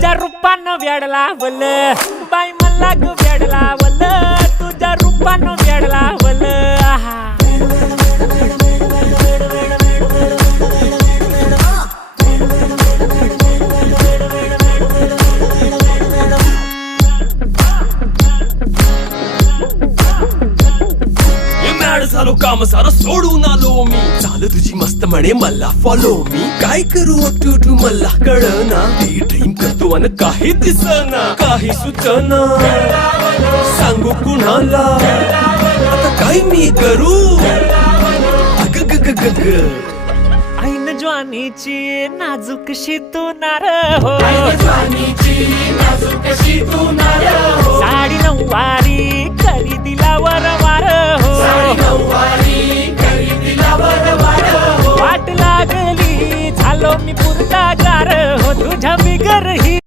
तुझ्या रूपानं वेड लावल बाई मला ग वेड लावल तुझ्या रूपानं वेड लावल आहा झालो काम सारं सोडून आलो मी चाल तुझी मस्त म्हणे मला फॉलो मी काय करू टू मला कळना ती ड्रीम करतो अन काही दिसना काही सुचना सांगू कुणाला आता काय मी करू अग ग ग ग ग ऐन ज्वानीची नाजूकशी तू नार हो साडी नऊवारी करी दिला वरवार हो वाट लागली झालो मी पुरता गार हो तुझ्या बिगर ही